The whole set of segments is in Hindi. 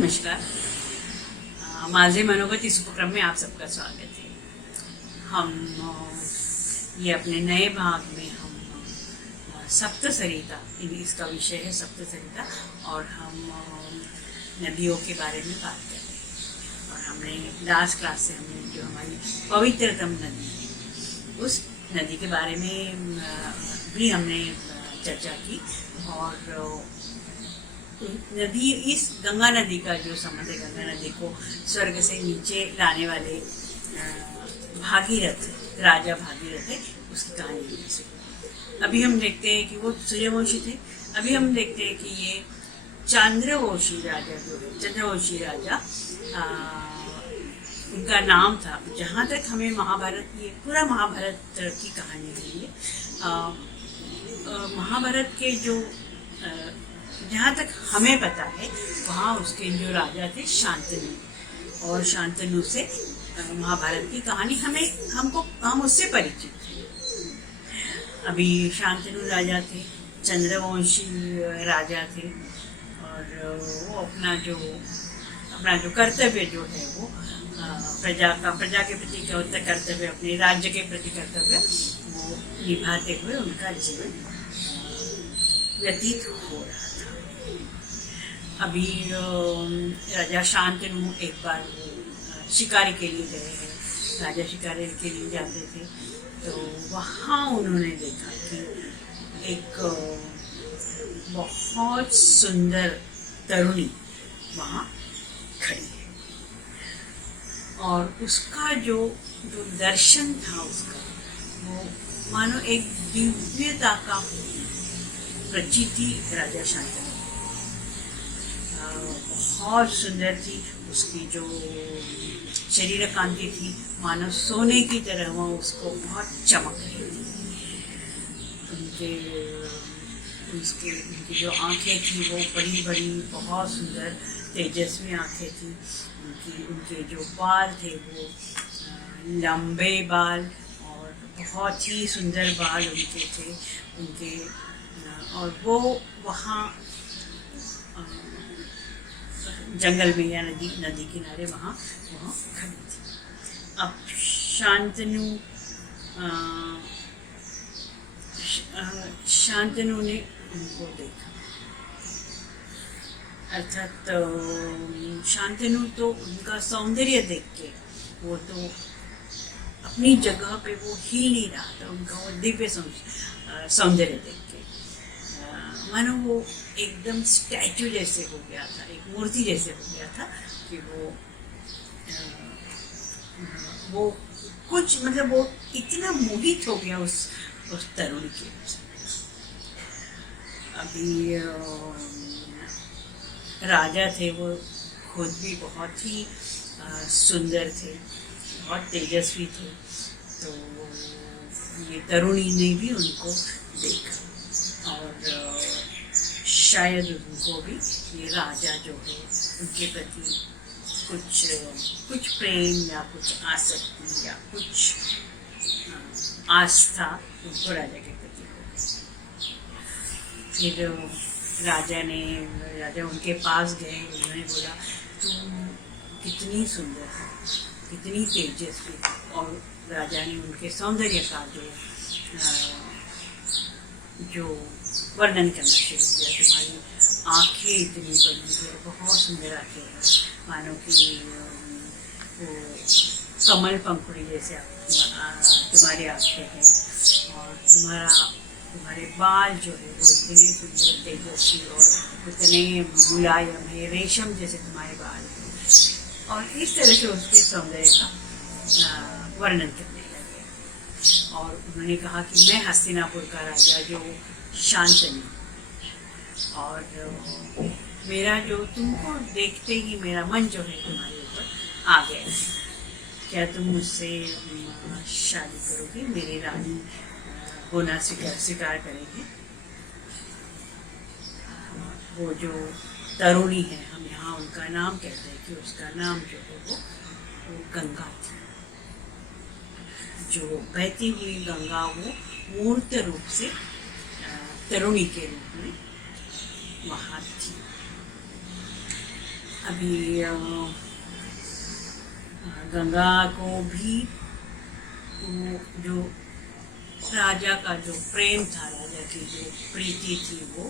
नमस्कार। माझे मनोगत इस उपक्रम में आप सबका स्वागत है। हम ये अपने नए भाग में हम सप्तसरिता, इसका विषय है सप्तसरिता, और हम नदियों के बारे में बात कर रहे हैं। और हमने लास्ट क्लास से हमने जो हमारी पवित्रतम नदी है उस नदी के बारे में भी हमने चर्चा की। और नदी, इस गंगा नदी का जो संबंध है, गंगा नदी को स्वर्ग से नीचे लाने वाले भागीरथ, राजा भागीरथ है, उसकी कहानी से अभी हम देखते हैं कि वो सूर्यवंशी थे। अभी हम देखते हैं कि ये चंद्रवंशी राजा जो है, चंद्रवंशी राजा उनका नाम था। जहाँ तक हमें महाभारत, ये पूरा महाभारत की कहानी है। ये महाभारत के जो जहाँ तक हमें पता है वहाँ उसके जो राजा थे शांतनु, और शांतनु से महाभारत की कहानी हम उससे परिचित थे। अभी शांतनु राजा थे, चंद्रवंशी राजा थे, और वो अपना जो कर्तव्य जो है वो प्रजा के प्रति कर्तव्य, अपने राज्य के प्रति कर्तव्य वो निभाते हुए उनका जीवन व्यतीत हो रहा था। अभी राजा शांतनु एक बार शिकारी के लिए गए हैं। राजा शिकारी के लिए जाते थे तो वहाँ उन्होंने देखा कि एक बहुत सुंदर तरुणी वहाँ खड़ी है, और उसका जो दर्शन था उसका, वो मानो एक दिव्यता का प्रचिति राजा शांतनु। बहुत सुंदर थी उसकी जो शरीर कांति थी, मानो सोने की तरह वो उसको बहुत चमक रही थी। उनकी जो आंखें थी वो बड़ी बड़ी बहुत सुंदर तेजस्वी आंखें थी। उनके जो बाल थे वो लंबे बाल, और बहुत ही सुंदर बाल उनके थे और वो वहाँ जंगल में या नदी किनारे वहाँ खड़ी थी। अब शांतनु ने उनको देखा, अर्थात शांतनु तो उनका सौंदर्य देख के वो तो अपनी जगह पे वो हिल नहीं रहा था। उनका वो दिव्य सौंदर्य देख के मानो वो एकदम स्टैचू जैसे हो गया था, एक मूर्ति जैसे हो गया था कि वो कुछ मतलब वो इतना मोहित हो गया उस तरुण के। अभी राजा थे, वो खुद भी बहुत ही सुंदर थे, बहुत तेजस्वी थे, तो ये तरुणी ने भी उनको देखा, और शायद उनको भी ये राजा जो है उनके प्रति कुछ प्रेम या कुछ आसक्ति या कुछ आस्था उनको राजा के प्रति हो। फिर राजा उनके पास गए, उन्होंने बोला तुम कितनी सुंदर हो, कितनी तेजस्वी। और राजा ने उनके सौंदर्य का जो वर्णन करना शुरू किया। तुम्हारी आंखें इतनी बड़ी है, बहुत सुंदर आंखें हैं, मानो कि वो कमल पंखुड़ी जैसे तुम्हारी आंखें हैं, और तुम्हारे बाल जो है वो इतने सुंदर तेजस्वी और उतने मुलायम है, रेशम जैसे तुम्हारे बाल हैं। और इस तरह से उसके सौंदर्य का वर्णन करने लगे। और उन्होंने कहा कि मैं हस्तिनापुर का राजा जो शांतनु, और मेरा जो तुमको देखते ही मेरा मन जो है तुम्हारे ऊपर आ गया, क्या तुम मुझसे शादी करोगे, मेरी रानी होना स्वीकार करेंगे। वो जो तरुणी है, हम यहाँ उनका नाम कहते हैं कि उसका नाम जो है वो गंगा थी। जो बहती हुई गंगा वो मूर्त रूप से तरुणी के रूप में वहाँ थी। अभी गंगा को भी वो जो राजा का जो प्रेम था, राजा की जो प्रीति थी, वो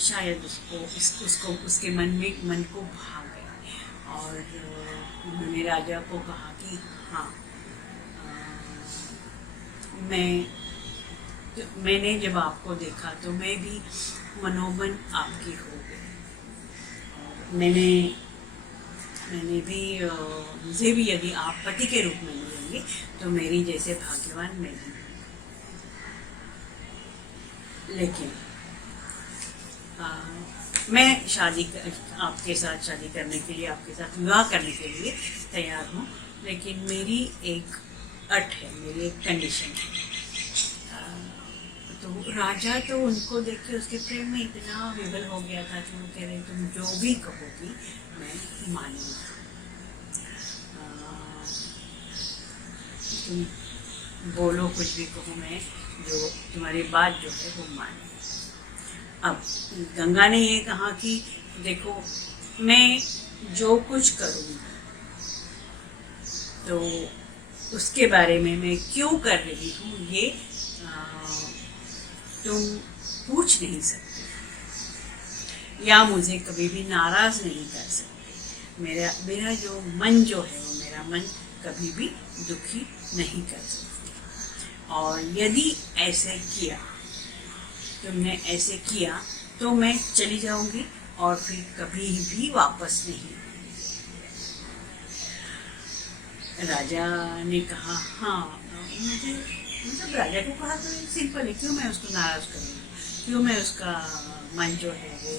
शायद उसको उसके मन को भा गई। और उन्होंने राजा को कहा कि हाँ, मैंने जब आपको देखा तो मैं भी मनोमन आपकी हो गई। मैंने भी मुझे भी यदि आप पति के रूप में मिलेंगे तो मेरी जैसे भाग्यवान मैं नहीं। लेकिन मैं आपके साथ शादी करने के लिए, आपके साथ विवाह करने के लिए तैयार हूँ, लेकिन मेरी एक अट है, मेरी एक कंडीशन है। तो राजा तो उनको देख के उसके प्रेम में इतना विवल हो गया था कि वो कह रहे तुम जो भी कहोगी मैं मानूंगा, तुम बोलो कुछ भी कहो, मैं जो तुम्हारी बात जो है वो मानूंगा। अब गंगा ने ये कहा कि देखो, मैं जो कुछ करूँगी तो उसके बारे में मैं क्यों कर रही हूँ ये तुम पूछ नहीं सकते, या मुझे कभी भी नाराज नहीं कर सकते। मेरा जो मन जो है वो मेरा मन कभी भी दुखी नहीं कर सकते। और यदि ऐसे किया, तुमने ऐसे किया, तो मैं चली जाऊंगी और फिर कभी भी वापस नहीं। राजा ने कहा हाँ, मुझे मतलब राजा को कहा तो सिंपल है, क्यों मैं उसको नाराज करूँगी, क्यों मैं उसका मन जो है वो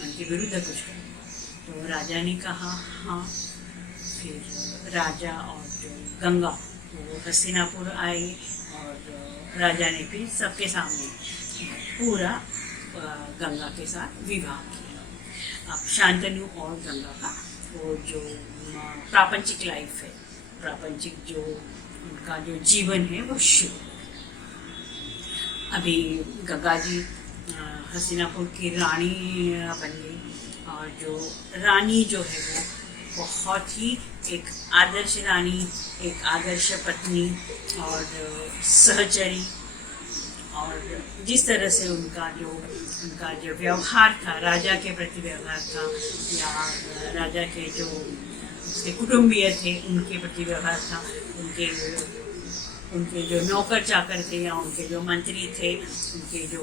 मन के विरुद्ध कुछ करूँगा। तो राजा ने कहा हाँ। फिर राजा और जो गंगा वो हस्तिनापुर आए और राजा ने फिर सबके सामने पूरा गंगा के साथ विवाह किया। अब शांतनु और गंगा का वो जो प्रापंचिक लाइफ है, प्रापंचिक जो उनका जो जीवन है वो शुरू। अभी गंगा जी हस्तिनापुर की रानी बन गई, और जो रानी जो है वो बहुत ही एक आदर्श रानी, एक आदर्श पत्नी और सहचरी, और जिस तरह से उनका जो व्यवहार था, राजा के प्रति व्यवहार था, या राजा के जो उसके कुटुंबीय थे उनके प्रति व्यवहार था, उनके जो नौकर चाकर थे या उनके जो मंत्री थे, उनके जो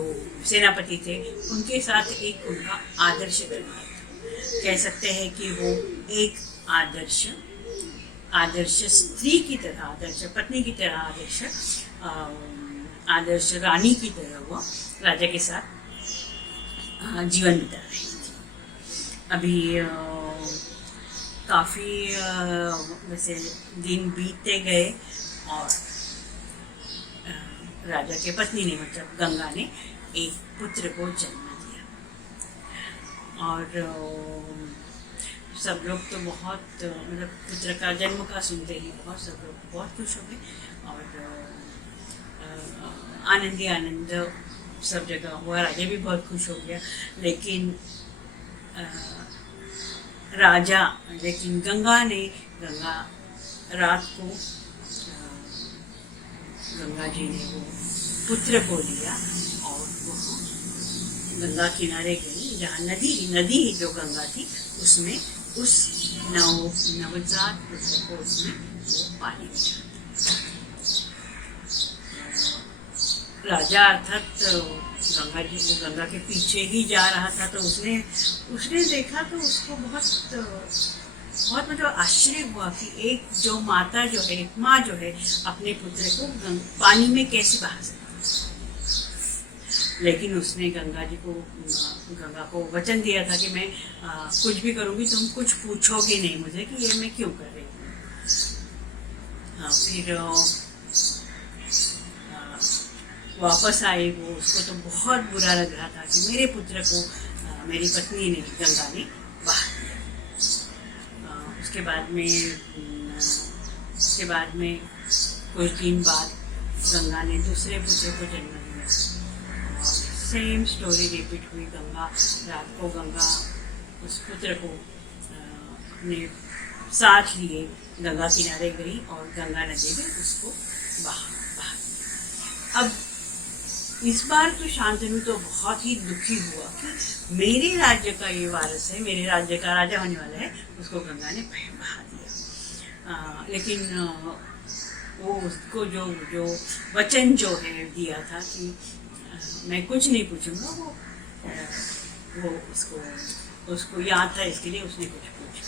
सेनापति थे, उनके साथ एक उनका आदर्श व्यवहार था। कह सकते हैं कि वो एक आदर्श स्त्री की तरह, आदर्श पत्नी की तरह, आदर्श रानी की तरह वो राजा के साथ जीवन बिता रही थी। अभी काफ़ी वैसे दिन बीतते गए और राजा के पत्नी ने, मतलब गंगा ने, एक पुत्र को जन्म दिया। और सब लोग तो बहुत, मतलब पुत्र का जन्म का सुनते ही सब लोग बहुत खुश हो गए और आनंद ही आनंद सब जगह हुआ। राजा भी बहुत खुश हो गया, लेकिन गंगा रात को गंगा जी ने वो पुत्र को लिया और वो गंगा किनारे गई, जहाँ नदी जो गंगा थी उसमें उस नवजात पुत्र को उसमें वो पानी में। राजा अर्थात गंगा के पीछे ही जा रहा था, तो उसने देखा तो उसको बहुत मतलब आश्चर्य हुआ कि एक जो माता जो है, एक माँ जो है, अपने पुत्र को पानी में कैसे बहा सकती। लेकिन उसने गंगा को वचन दिया था कि मैं कुछ भी करूँगी, तुम कुछ पूछोगे नहीं मुझे कि ये मैं क्यों कर रही हूँ। फिर वापस आई वो, उसको तो बहुत बुरा लग रहा था कि मेरे पुत्र को मेरी पत्नी ने, गंगा ने बहा दिया। उसके बाद में कुछ दिन बाद गंगा ने दूसरे पुत्र को जन्म दिया। सेम स्टोरी रिपीट हुई। रात को गंगा उस पुत्र को अपने साथ लिए गंगा किनारे गई और गंगा नदी में उसको बहा दिया। अब इस बार तो शांतनु तो बहुत ही दुखी हुआ कि मेरे राज्य का ये वारस है, मेरे राज्य का राजा होने वाला है, उसको गंगा ने बहा दिया। लेकिन वो उसको जो वचन जो है दिया था कि मैं कुछ नहीं पूछूंगा, वो उसको याद था, इसके लिए उसने कुछ पूछा।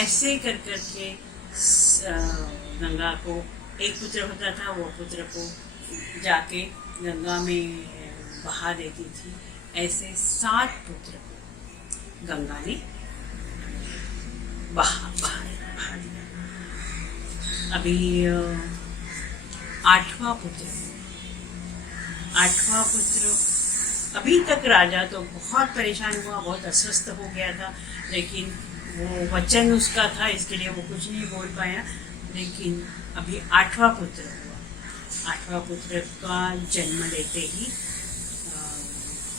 ऐसे कर करके गंगा को एक पुत्र होता था, वो पुत्र को जाके गंगा में बहा देती थी। ऐसे 7 पुत्र को गंगा ने बहा दिया। अभी 8वां पुत्र अभी तक राजा तो बहुत परेशान हुआ, बहुत अस्वस्थ हो गया था, लेकिन वो वचन उसका था, इसके लिए वो कुछ नहीं बोल पाया। लेकिन अभी 8वां पुत्र हुआ। 8वां पुत्र का जन्म लेते ही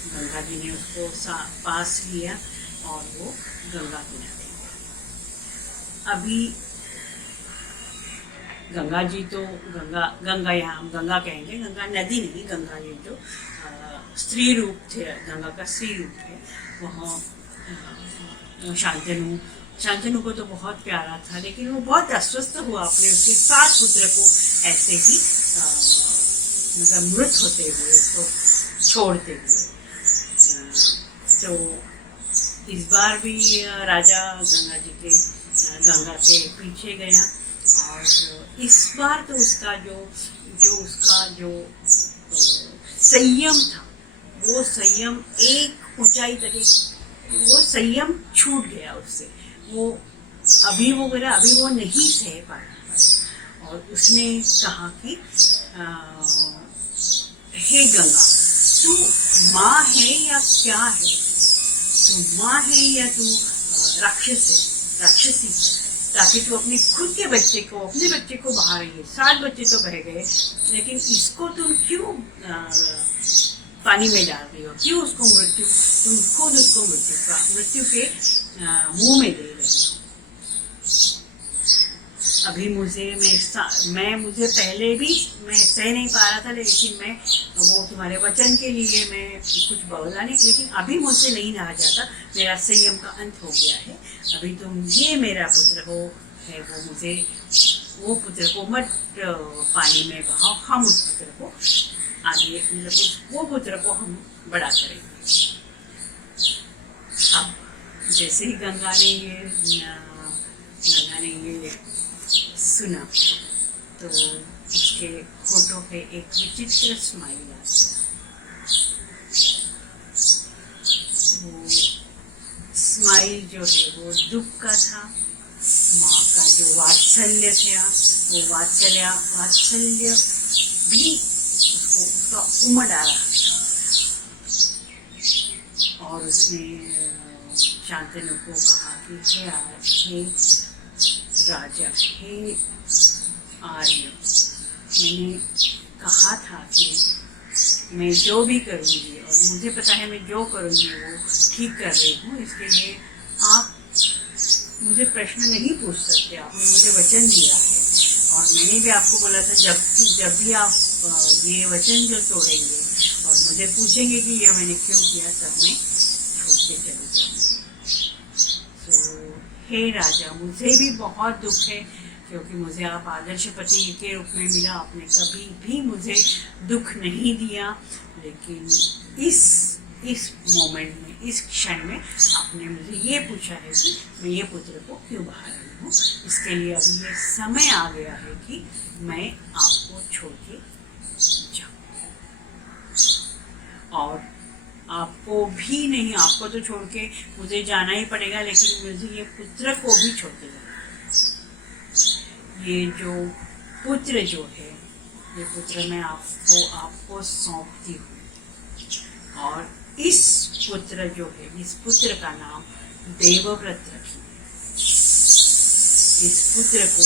गंगा जी ने उसको पास लिया और वो गंगा किनारे गया। अभी गंगा जी तो गंगा यहाँ हम गंगा कहेंगे, गंगा नदी नहीं, गंगा ये जो स्त्री रूप थे, गंगा का स्त्री रूप है, वह शांतनु को तो बहुत प्यारा था, लेकिन वो बहुत अस्वस्थ हुआ अपने उसके 7 पुत्र को ऐसे ही मतलब मृत होते हुए, उसको छोड़ते हुए। तो इस बार भी राजा गंगा के पीछे गया और इस बार तो उसका जो संयम था, वो संयम एक ऊंचाई तक, वो संयम छूट गया उससे। अभी वो नहीं सह पाया और उसने कहा कि हे गंगा, तू माँ है या क्या है? तू माँ है या तू राक्षसी है? ताकि तू अपने खुद के बच्चे को बहा रही है। 7 बच्चे तो बह गए, लेकिन इसको तुम क्यों पानी में डाल रही हो? क्यों तुम खुद उसको मृत्यु के मुंह में दे रही हो? अभी मुझे पहले भी मैं सह नहीं पा रहा था, लेकिन वो तुम्हारे वचन के लिए मैं कुछ बोला नहीं, लेकिन अभी मुझसे नहीं रहा जाता, मेरा संयम का अंत हो गया है। अभी तुम ये मेरा पुत्र वो पुत्र को मत पानी में बहाओ, हम उस पुत्र को आगे वो पुत्र को हम बड़ा करेंगे। अब जैसे ही गंगा ने ये सुना तो उसके होठों पे एक विचित्र स्माइल आ गया। वो स्माइल जो है वो दुख का था। माँ का जो वात्सल्य था, वो वात्सल्य भी उसका उमड़ आ रहा था। और उसने शांतनु को कहा कि हे राजा, हे आर्य, मैंने कहा था कि मैं जो भी करूँगी, और मुझे पता है मैं जो करूँगी वो ठीक कर रही हूँ, इसके लिए आप मुझे प्रश्न नहीं पूछ सकते। आपने मुझे वचन दिया है और मैंने भी आपको बोला था जब भी आप ये वचन जो तोड़ेंगे और मुझे पूछेंगे कि ये मैंने क्यों किया, तब मैं छोड़ के चली जाऊँगी। तो हे राजा, मुझे भी बहुत दुख है क्योंकि मुझे आप आदर्श पति के रूप में मिला। आपने कभी भी मुझे दुख नहीं दिया, लेकिन इस मोमेंट में, इस क्षण में आपने मुझे ये पूछा है कि मैं ये पुत्र को क्यों बहा रही हूँ। इसके लिए अभी ये समय आ गया है कि मैं आपको छोड़ के जाऊँ, और आपको भी नहीं, आपको तो छोड़ के मुझे जाना ही पड़ेगा, लेकिन मुझे ये पुत्र को भी छोड़ के जाना। ये जो पुत्र जो है, ये पुत्र मैं आपको सौंपती हूँ। और इस पुत्र जो है, इस पुत्र का नाम देवव्रत रखिए। इस पुत्र को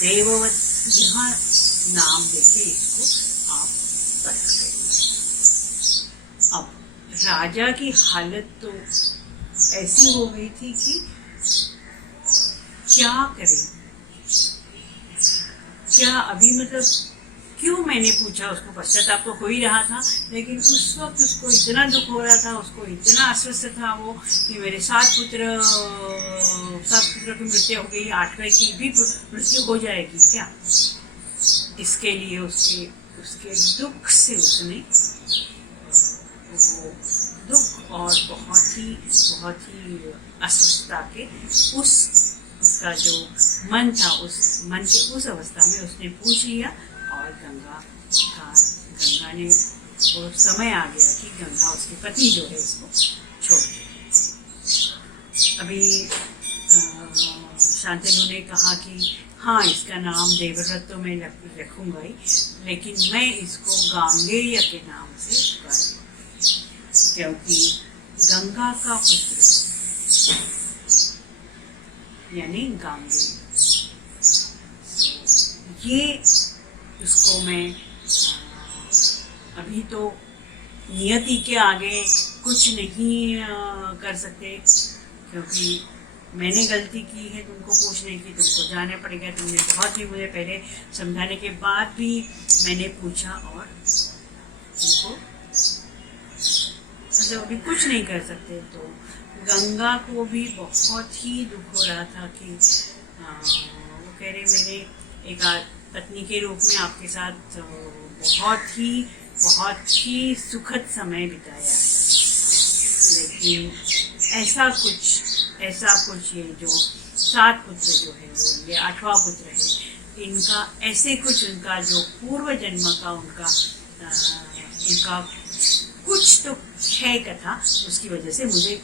देवव्रत यह नाम देके इसको आप बता देंगे। अब राजा की हालत तो ऐसी हो गई थी कि क्या करें, क्या अभी मतलब क्यों मैंने पूछा। उसको पश्चाताप तो हो ही रहा था, लेकिन उस वक्त उसको इतना दुख हो रहा था, उसको इतना अस्वस्थ था वो कि मेरे 7 पुत्र की मृत्यु हो गई, 8वें की भी मृत्यु हो जाएगी क्या। इसके लिए उसके दुख से उसने वो दुख और बहुत ही अस्वस्थता के उसका जो मन था, उस मन के उस अवस्था में उसने पूछ लिया। और गंगा ने वो समय आ गया कि गंगा उसकी पत्नी जो है उसको छोड़ दे। अभी शांतनु ने कहा कि हाँ, इसका नाम देवव्रत तो मैं रखूंगा ही, लेकिन मैं इसको गांगेय के नाम से पुकारूंगा, क्योंकि गंगा का पुत्र यानी गांगेय। ये उसको मैं अभी तो नियति के आगे कुछ नहीं कर सकते, क्योंकि मैंने गलती की है तुमको पूछने की, तुमको जाना पड़ेगा। तुमने बहुत ही मुझे पहले समझाने के बाद भी मैंने पूछा और तुमको मतलब अभी कुछ नहीं कर सकते। तो गंगा को भी बहुत ही दुख हो रहा था कि वो कह रहे मैंने एक पत्नी के रूप में आपके साथ बहुत ही सुखद समय बिताया है, लेकिन ऐसा कुछ ये जो 7 पुत्र जो है वो ये 8वां पुत्र है, इनका ऐसे कुछ उनका जो पूर्व जन्म का इनका कुछ तो है कथा, उसकी वजह से मुझे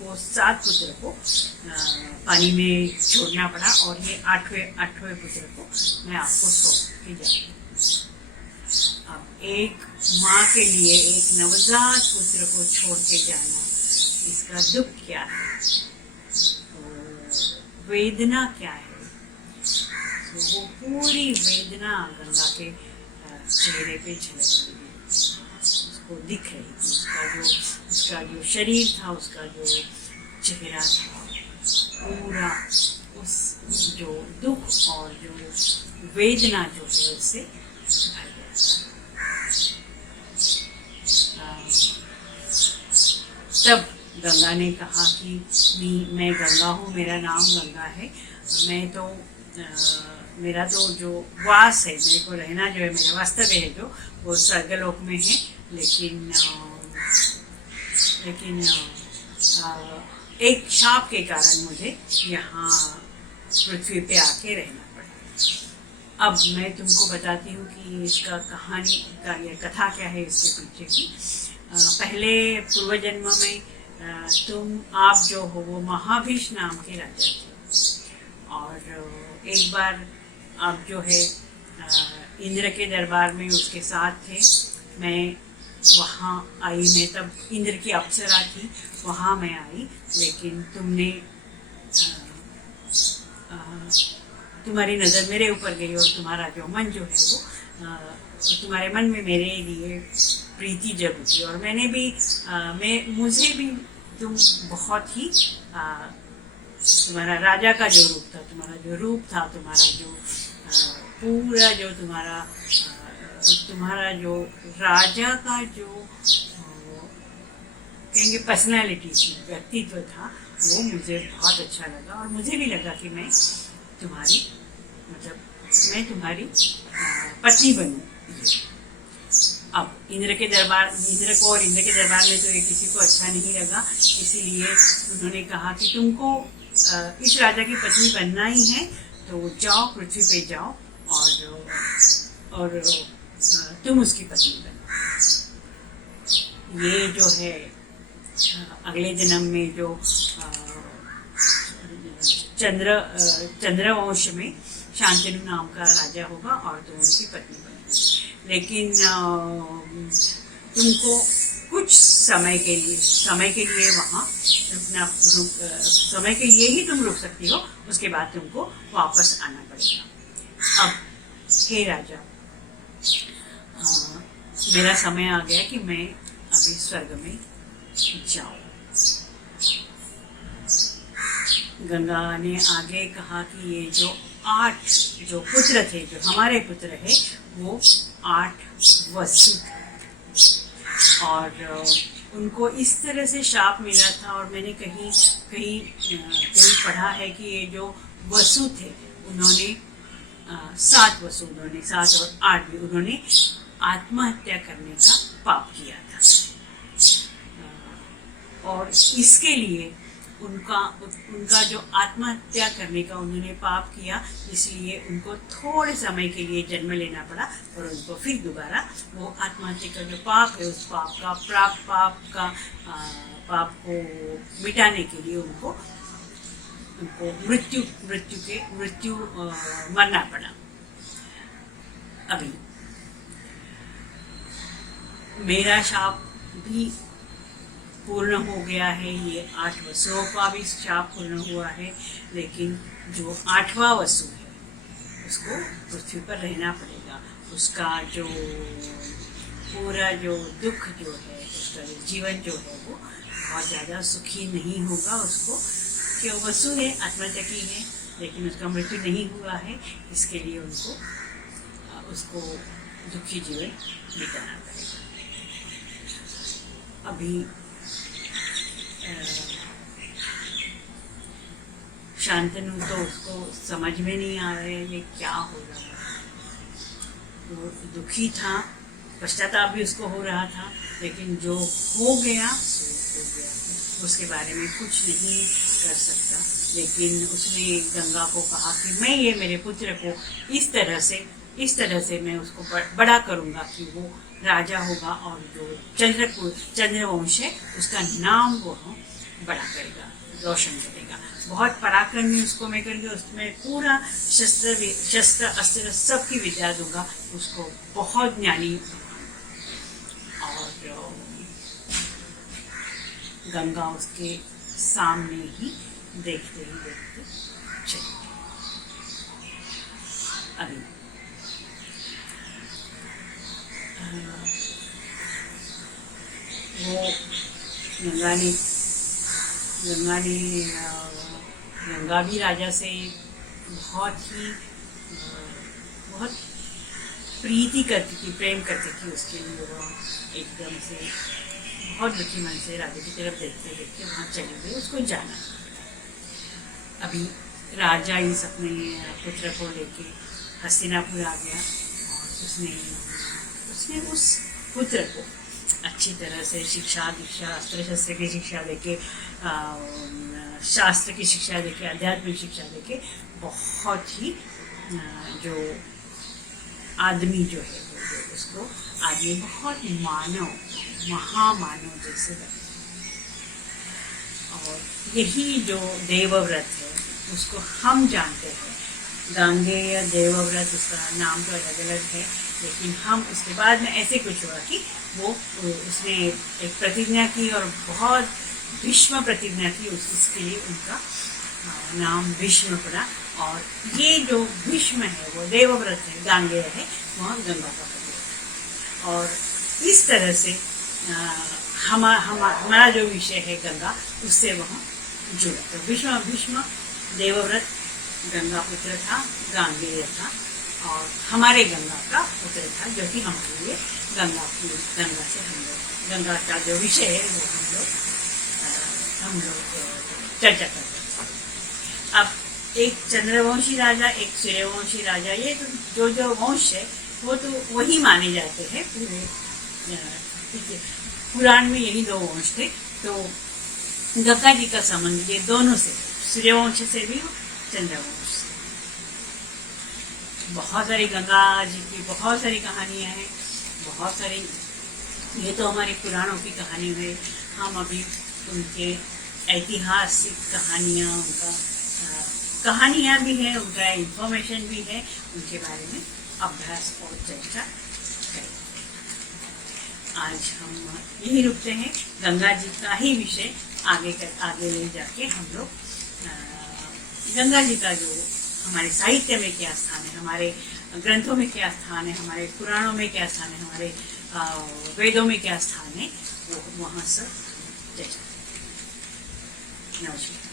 वो 7 पुत्र को पानी में छोड़ना पड़ा और ये 8वें पुत्र को मैं आपको सौंप के जाऊंगी। अब एक माँ के लिए एक नवजात पुत्र को छोड़ के जाना, इसका दुख क्या है, तो वेदना क्या है, तो वो पूरी वेदना गंगा के चेहरे पे झलक रही है, उसको दिख रही थी। उसका जो शरीर था, उसका जो चेहरा था, पूरा उस जो दुख और जो वेदना जो है उससे भर गया था। तब गंगा ने कहा कि मैं गंगा हूँ, मेरा नाम गंगा है, मैं तो मेरा तो जो वास है, मेरे को रहना जो है, मेरा वास्तव्य है जो वो स्वर्गलोक में है, लेकिन एक शाप के कारण मुझे यहाँ पृथ्वी पे आके रहना पड़ा। अब मैं तुमको बताती हूँ कि इसका कहानी का ये कथा क्या है इसके पीछे की। पहले पूर्व जन्म में आप जो हो वो महाभीष नाम के राजा थे, और एक बार आप जो है इंद्र के दरबार में उसके साथ थे। मैं वहाँ आई, मैं तब इंद्र की अप्सरा थी, वहाँ मैं आई, लेकिन तुमने तुम्हारी नज़र मेरे ऊपर गई और तुम्हारा जो मन जो है वो तुम्हारे मन में मेरे लिए प्रीति जग उठी, और मैंने भी मुझे भी तुम बहुत ही तुम्हारा राजा का जो रूप था, तुम्हारा जो रूप था, तुम्हारा जो पूरा जो तुम्हारा जो राजा का जो कहेंगे पर्सनैलिटी थी, व्यक्तित्व था, वो मुझे बहुत अच्छा लगा। और मुझे भी लगा कि मैं तुम्हारी पत्नी बनूं। अब इंद्र के दरबार में तो ये किसी को अच्छा नहीं लगा, इसीलिए उन्होंने कहा कि तुमको इस राजा की पत्नी बनना ही है, तो जाओ पृथ्वी पे जाओ और तुम उसकी पत्नी बनो। ये जो है अगले जन्म में जो चंद्रवंश में शांतनु नाम का राजा होगा और तुम उनकी पत्नी बनो। लेकिन तुमको कुछ समय के लिए वहाँ अपना समय के लिए ही तुम रुक सकती हो, उसके बाद तुमको वापस आना पड़ेगा। अब हे राजा, मेरा समय आ गया कि मैं अभी स्वर्ग में जाऊं। गंगा ने आगे कहा कि ये जो 8 जो पुत्र थे, जो हमारे पुत्र है, वो 8 वसु थे और उनको इस तरह से शाप मिला था। और मैंने कहीं पढ़ा है कि ये जो वसु थे उन्होंने 7 वसु, उन्होंने 7 और 8 भी उन्होंने आत्महत्या करने का पाप किया था। और इसके लिए उनका जो आत्महत्या करने का उन्होंने पाप किया, इसलिए उनको थोड़े समय के लिए जन्म लेना पड़ा और उनको फिर दोबारा वो आत्महत्या का जो पाप है, उस पाप को मिटाने के लिए उनको मृत्यु मरना पड़ा। अभी मेरा शाप भी पूर्ण हो गया है, ये 8 वसुओं का भी शाप पूर्ण हुआ है, लेकिन जो 8वां वसु है उसको पृथ्वी पर रहना पड़ेगा। उसका जो पूरा जो दुख जो है, उसका जो जीवन जो है वो बहुत ज़्यादा सुखी नहीं होगा। उसको जो वसु है आत्महत्या की है, लेकिन उसका मृत्यु नहीं हुआ है, इसके लिए उसको दुखी जीवन बिताना पड़ेगा। अभी शांतनु तो उसको समझ में नहीं आ रहा है ये क्या हो रहा है। वो दुखी था, पश्चाताप भी उसको हो रहा था, लेकिन जो हो गया सो हो गया, उसके बारे में कुछ नहीं कर सकता। लेकिन उसने गंगा को कहा कि मैं ये मेरे पुत्र को इस तरह से मैं उसको बड़ा करूँगा कि वो राजा होगा और जो चंद्रवंश है उसका नाम वो बड़ा करेगा, रोशन करेगा। बहुत पराक्रमी उसको मैं करके उसमें पूरा शस्त्र अस्त्र सब की विद्या दूंगा, उसको बहुत ज्ञानी। और गंगा उसके सामने ही देखते चली। अभी वो गंगा भी राजा से बहुत प्रीति करती थी, प्रेम करती थी उसके लिए। वो एकदम से बहुत दुखी मन से राजा की तरफ देखते वहाँ चली गई, उसको जाना। अभी राजा इस अपने पुत्र को लेके हस्तिनापुर आ गया और उसने उस पुत्र को अच्छी तरह से शिक्षा दीक्षा, अस्त्र शस्त्र की शिक्षा देके, शास्त्र की शिक्षा देके, आध्यात्मिक शिक्षा देके बहुत ही जो आदमी जो है उसको आदमी बहुत महामानव जैसे लगता। और यही जो देवव्रत है उसको हम जानते हैं, गांगेय देवव्रत, उसका नाम तो अलग अलग है, लेकिन हम उसके बाद में ऐसे कुछ हुआ कि वो उसने एक प्रतिज्ञा की और बहुत भीष्म प्रतिज्ञा की, उसके लिए उनका नाम भीष्म पड़ा। और ये जो भीष्म है वो देवव्रत है, गांगेय है, वह गंगा का पति। और इस तरह से हमारा जो विषय है गंगा, उससे वह जुड़ा। तो भीष्म देवव्रत गंगा पुत्र था, गांगेय था, और हमारे गंगा का पुत्र था, जो कि हमारे लिए गंगा से गंगा का जो विषय है वो हम लोग चर्चा करते हैं। अब एक चंद्रवंशी राजा, एक सूर्यवंशी राजा, ये तो जो वंश है वो तो वही माने जाते हैं। पूरे पुराण में यही 2 वंश थे। तो गंगा जी का संबंध ये दोनों से, सूर्यवंश से भी, चंद्रवंश से। बहुत सारी गंगा जी की बहुत सारी कहानियां हैं, बहुत सारी, ये तो हमारे पुराणों की कहानी है। हम अभी उनके ऐतिहासिक कहानियां, उनका कहानियां भी है, उनका इंफॉर्मेशन भी है, उनके बारे में अभ्यास और चर्चा करें। आज हम यही रुकते हैं। गंगा जी का ही विषय आगे ले जाके हम लोग गंगा जी का जो हमारे साहित्य में क्या स्थान है, हमारे ग्रंथों में क्या स्थान है, हमारे पुराणों में क्या स्थान है, हमारे वेदों में क्या स्थान है, वो वहाँ सब चर्चा। नमस्कार।